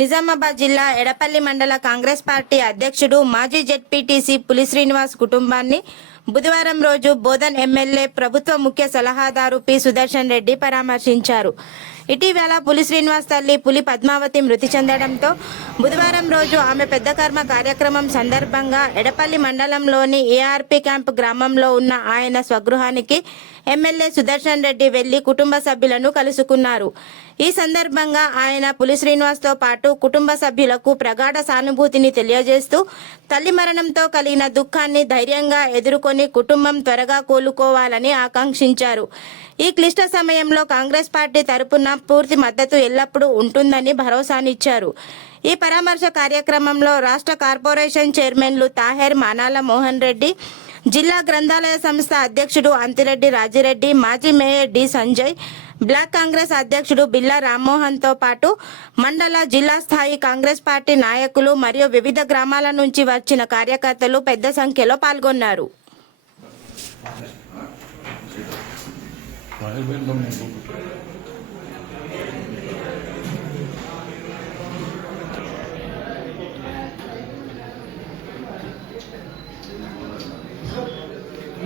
నిజామాబాద్ జిల్లా ఎడపల్లి మండల కాంగ్రెస్ పార్టీ అధ్యక్షుడు మాజీ జెడ్పీటీసీ పులి శ్రీనివాస్ కుటుంబాన్ని బుధవారం రోజు బోధన్ ఎమ్మెల్యే ప్రభుత్వ ముఖ్య సలహాదారు పి సుదర్శన్ రెడ్డి పరామర్శించారు. ఇటీవల పులి శ్రీనివాస్ తల్లి పులి పద్మావతి మృతి చెందడంతో బుధవారం రోజు ఆమె పెద్ద కర్మ కార్యక్రమం సందర్భంగా ఎడపల్లి మండలంలోని ఏఆర్పి క్యాంప్ గ్రామంలో ఉన్న ఆయన స్వగృహానికి ఎమ్మెల్యే సుదర్శన్ రెడ్డి వెళ్ళి కుటుంబ సభ్యులను కలుసుకున్నారు. ఈ సందర్భంగా ఆయన పులి శ్రీనివాస్తో పాటు కుటుంబ సభ్యులకు ప్రగాఢ సానుభూతిని తెలియజేస్తూ తల్లి మరణంతో కలిగిన దుఃఖాన్ని ధైర్యంగా ఎదుర్కొని కుటుంబం త్వరగా కోలుకోవాలని ఆకాంక్షించారు. ఈ క్లిష్ట సమయంలో కాంగ్రెస్ పార్టీ తరపున పూర్తి మద్దతు ఎల్లప్పుడూ ఉంటుందని భరోసానిచ్చారు. ఈ పరామర్శ కార్యక్రమంలో రాష్ట్ర కార్పొరేషన్ చైర్మన్లు తాహెర్ మానాల మోహన్ రెడ్డి జిల్లా గ్రంథాలయ సంస్థ అధ్యక్షుడు అంతిరెడ్డి రాజిరెడ్డి మాజీ mayor D Sanjay block Congress అధ్యక్షుడు బిల్లా రామ్మోహన్తో పాటు మండల జిల్లా స్థాయి కాంగ్రెస్ పార్టీ నాయకులు మరియు వివిధ గ్రామాల నుంచి వచ్చిన కార్యకర్తలు పెద్ద సంఖ్యలో పాల్గొన్నారు.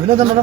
వినోద్ అన్నారా